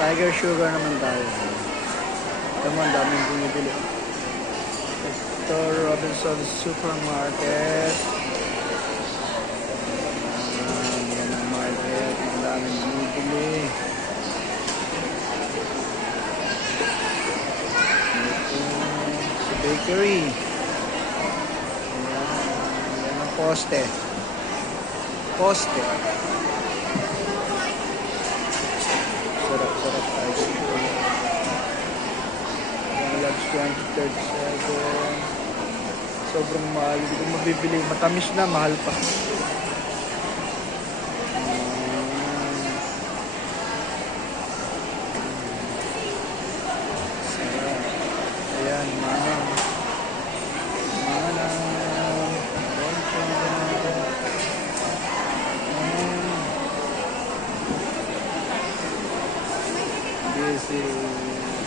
Tiger Sugar naman tayo. Ito mo, ang daming bumibili. Ito, Robinson Supermarket. Yan ang market. Ang daming bumibili. Ito, sa bakery. Yan ang poste. Poste. Sarap tayo. Yung lunch 23rd. Sobrang mahal. Hindi ko mabibili. Matamis na, mahal pa. Sarap. Ayan, manang. Manang. Busy.